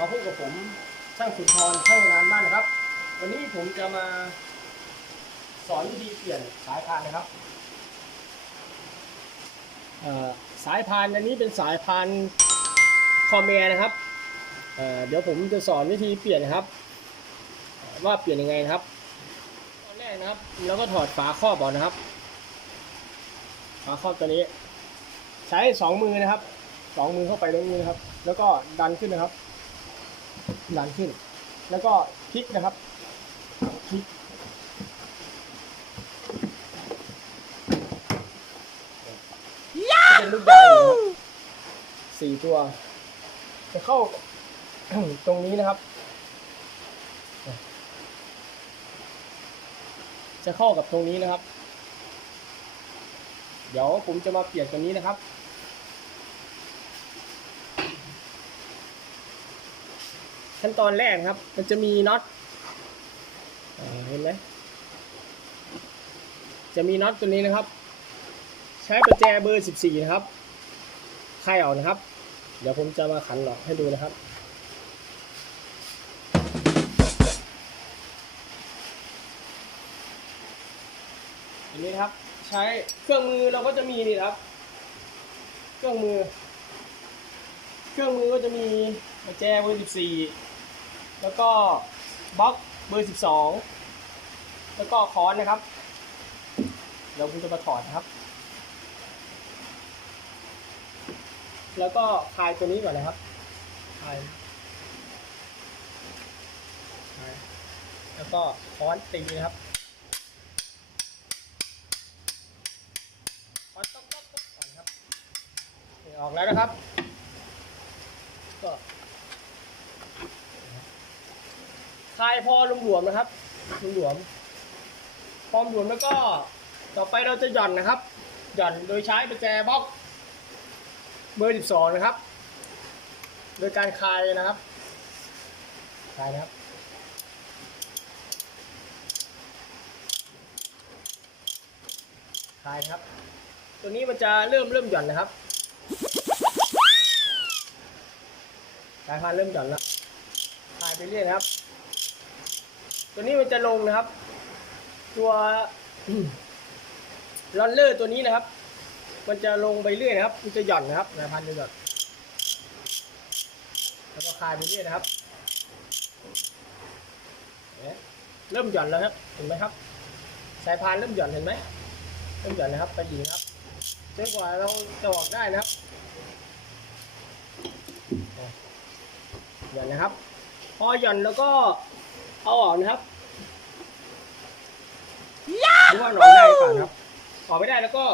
มาพบกับผมช่างสุนทรช่างงานบ้านนะครับ วันนี้ผมจะมาสอนวิธีเปลี่ยนสายพานนะครับสายพานอันนี้เป็นสายพานคอมเมนะครับเเดี๋ยวผมจะสอนวิธีเปลี่ยนนะครับ ว่าเปลี่ยนยังไงนะครับตอนแรกนะครับเราก็ถอดฝาครอบออกนะครับฝาครอบตัวนี้ ใช้สองมือนะครับสองมือเข้าไปตรงนี้นะครับ แล้วก็ดันขึ้นนะครับ ดันขึ้น แล้วก็พลิกนะครับพลิกจะเป็นลูกยางอยู่นะครับสี่ตัว จะเข้าตรงนี้นะครับ จะเข้ากับตรงนี้นะครับ เดี๋ยวผมจะมาเปลี่ยนตัวนี้นะครับ ขั้นตอนแรกครับ มันจะมีน็อตเห็นไหมจะมีน็อตตัวนี้นะครับ ใช้ประแจเบอร์ 14 นะครับคลายออกนะครับ เดี๋ยวผมจะมาขันหลอกให้ดูนะครับอันนี้ครับ ใช้เครื่องมือเราก็จะมีนี่ครับ เครื่องมือ เครื่องมือก็จะมีประแจเบอร์ 14 แล้วก็บล็อกเบอร์ 12 แล้วก็ค้อนนะครับ เดี๋ยวผมจะมาถอดนะครับ แล้วก็คลายตัวนี้ก่อนนะครับคลายคลายแล้วก็ค้อนตีนะครับค้อนต๊อกต๊อกต๊อกก่อนครับนี่ออกแล้วนะครับ ก็ คลายพอหลวมนะครับหลวมๆพอมหลวมแล้วก็ต่อไปเราจะหย่อนนะครับ หย่อนโดยใช้ประแจบล็อกเบอร์ 12 นะครับ โดยการคลายนะครับคลายนะครับคลายนะครับ ตัวนี้มันจะเริ่มเริ่มหย่อนนะครับสายพานเริ่มหย่อนแล้วคลายไปเรื่อยนะครับ ตัวนี้มันจะลงนะครับ ตัวลอนเลอร์ตัวนี้นะครับ มันจะลงไปเรื่อยนะครับ มันจะหย่อนนะครับสายพานจะหย่อนแล้วก็คลายไปเรื่อยนะครับเนไหมเริ่มหย่อนแล้วครับ เห็นไหมครับ สายพานเริ่มหย่อนเห็นไหมเริ่มหย่อนนะครับไปดีนะครับจนกว่าเราจะออกได้นะครับหย่อนนะครับ พอหย่อนแล้วก็ เอาออกนะครับดูว่าหนอนได้หรือเปล่านะครับออกไม่ได้แล้วก็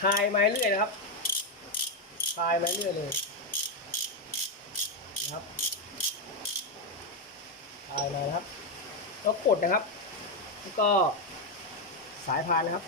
คลายไม้เรื่อยนะครับคลายไม้เรื่อยเลยนะครับคลายมานะครับ แล้วกดนะครับ แล้วก็สายพานนะครับ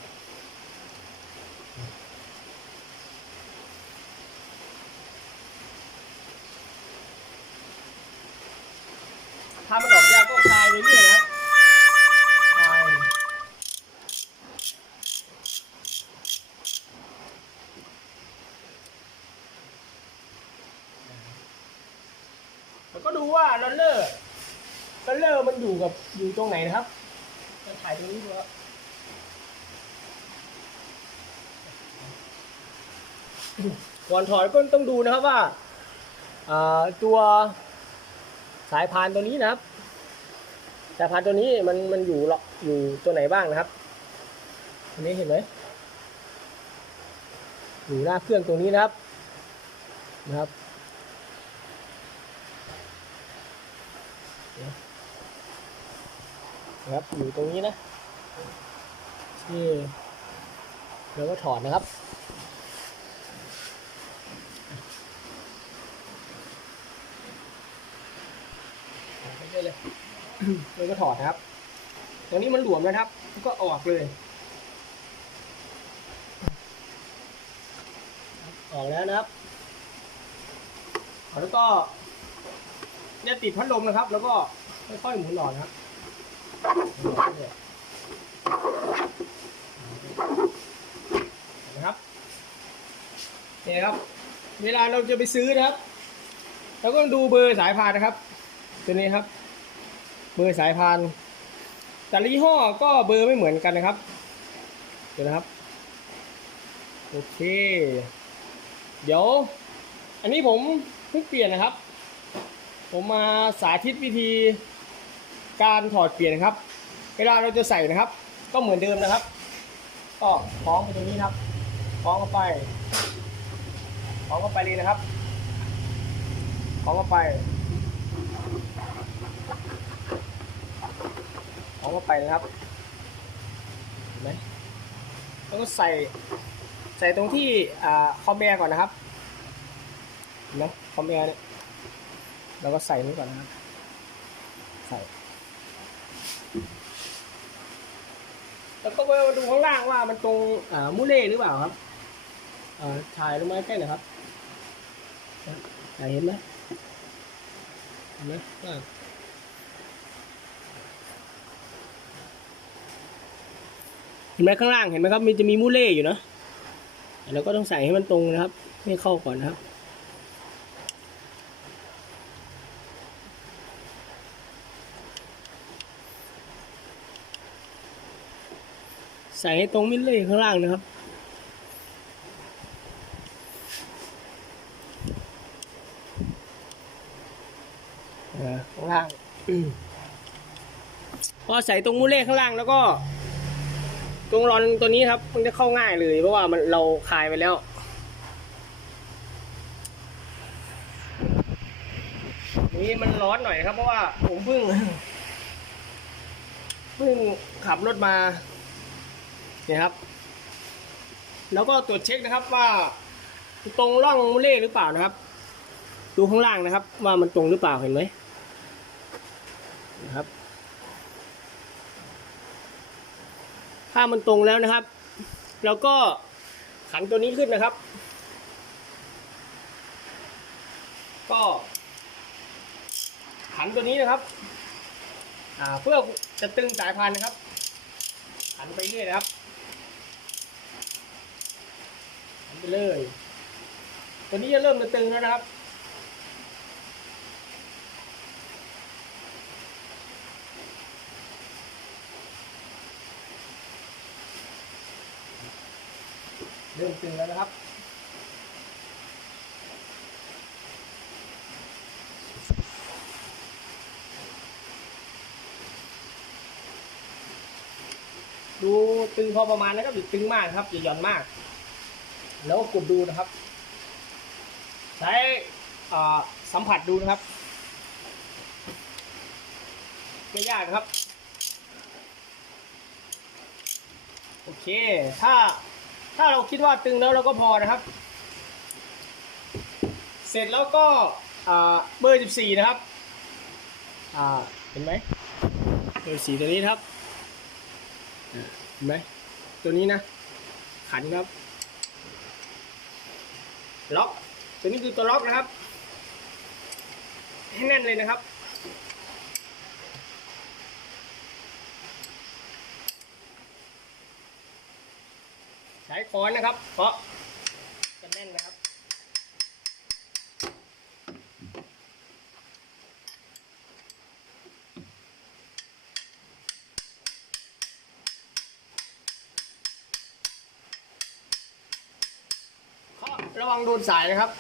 มันอยู่กับอยู่ตรงไหนนะครับ จะถ่ายตรงนี้ดูครับก่อนถอยก็ต้องดูนะครับว่าตัวสายพานตัวนี้นะครับ สายพานตัวนี้มันมันอยู่หรออยู่ตัวไหนบ้างนะครับ อันนี้เห็นไหมอยู่หน้าเครื่องตรงนี้นะครับนะครับ นะครับ อยู่ตรงนี้นะนี่แล้วก็ถอดนะครับไปเรื่อยเลยแล้วก็ถอดนะครับ ตรงนี้มันหลวมนะครับ ก็ออกเลยออกแล้วนะครับแล้วก็เนี่ยติดพัดลมนะครับ แล้วก็ค่อยๆหมุนออกนะครับ นะครับเนี่ยครับ เวลาเราจะไปซื้อนะครับแล้วก็ต้องดูเบอร์สายพานนะครับ ตัวนี้ครับ เบอร์สายพาน แต่ละยี่ห้อก็เบอร์ไม่เหมือนกันนะครับเดี๋ยวนะครับ โอเค เดี๋ยว อันนี้ผมเพิ่งเปลี่ยนนะครับ ผมมาสาธิตวิธี การถอดเปลี่ยนครับ เวลาเราจะใส่นะครับ ก็เหมือนเดิมนะครับ ก็คล้องไปตรงนี้ครับคล้องเข้าไปคล้องเข้าไปเลยนะครับคล้องเข้าไปคล้องเข้าไปนะครับเห็นไหมแล้วก็ใส่ใส่ตรงที่อ่าคอมแบร์ก่อนนะครับเห็นไหมคอมแบร์เนี่ยเราก็ใส่นี่ก่อนนะครับใส่ แล้วก็มาดูข้างล่างว่ามันตรงมูเล่หรือเปล่าครับอ่าถ่ายลงมาใกล้หน่อยครับถ่ายเห็นไหมเห็นไหมเห็นไหมข้างล่างเห็นไหมครับมันจะมีมูเล่อยู่เนอะเราก็ต้องใส่ให้มันตรงนะครับ ให้เข้าก่อนนะครับ ใส่ให้ตรงมิดเลยข้างล่างนะครับ ข้างล่างพอใส่ตรงมูเล่ข้างล่างแล้วก็ ตรงรอนตัวนี้ครับ มันจะเข้าง่ายเลย เพราะว่ามันเราคลายไปแล้วนี่มันร้อนหน่อยครับ เพราะว่าผมเพิ่งเพิ่งขับรถมา เนี่ยครับ แล้วก็ตรวจเช็คนะครับว่าตรงร่องเล่หรือเปล่านะครับ ดูข้างล่างนะครับ ว่ามันตรงหรือเปล่าเห็นไหมนะครับ ถ้ามันตรงแล้วนะครับเราก็ขันตัวนี้ขึ้นนะครับ ก็ขันตัวนี้นะครับอ่าเพื่อจะตึงสายพันธุ์นะครับหันไปเรื่อยนะครับหัน ไปเลย ตัวนี้จะเริ่มจะตึงแล้วนะครับ เริ่มตึงแล้วนะครับดูตึงพอประมาณนะครับหรือตึงมากครับอย่าหย่อนมาก แล้วกดดูนะครับ ใช้สัมผัสดูนะครับ ไม่ยากนะครับ โอเค ถ้าถ้าเราคิดว่าตึงแล้วเราก็พอนะครับ เสร็จแล้วก็เบอร์ 14 นะครับเห็นไหมเบอร์14ตัวนี้ครับเห็นไหมตัวนี้นะขันครับ ล็อก ตัวนี้คือตัวล็อกนะครับ ให้แน่นเลยนะครับ ใช้ค้อนนะครับ เพราะแน่นนะครับ ก็ ระวังโดนสายนะครับ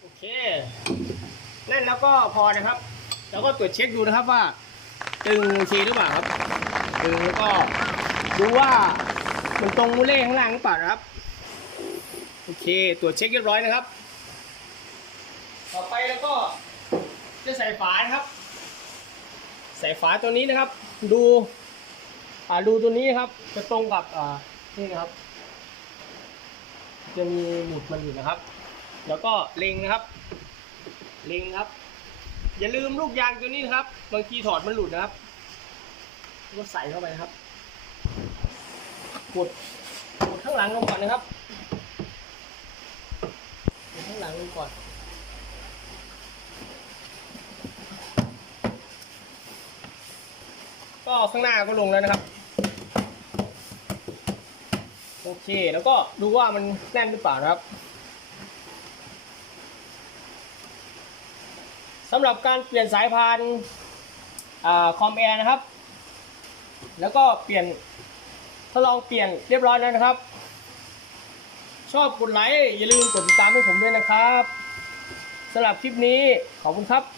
โอเคแน่นแล้วก็พอนะครับ แล้วก็ตรวจเช็คดูนะครับว่า ตึงโอเคหรือเปล่าครับตึงแล้วก็ดูว่ามันตรงมูเล่ข้างล่างหรือเปล่าครับ โอเคตรวจเช็คเรียบร้อยนะครับ ต่อไปแล้วก็จะใส่ฝานะครับ ใส่ฝาตัวนี้นะครับ ดูอ่าดูตัวนี้ครับ จะตรงกับอ่านี่นะครับ จะมีหมุดมันอยู่นะครับ แล้วก็เล็งนะครับ เล็งครับ อย่าลืมลูกยางตัวนี้นะครับ บางทีถอดมันหลุดนะครับก็ใส่เข้าไปนะครับ กดกดข้างหลังลงก่อนนะครับกดข้างหลังลงก่อน ก็ข้างหน้าก็ลงแล้วนะครับ โอเค แล้วก็ดูว่ามันแน่นหรือเปล่านะครับสำหรับการเปลี่ยนสายพานคอมแอร์นะครับ แล้วก็เปลี่ยนทดลองเปลี่ยนเรียบร้อยแล้วนะครับ ชอบกดไลค์อย่าลืมกดติดตามให้ผมด้วยนะครับสำหรับคลิปนี้ขอบคุณครับ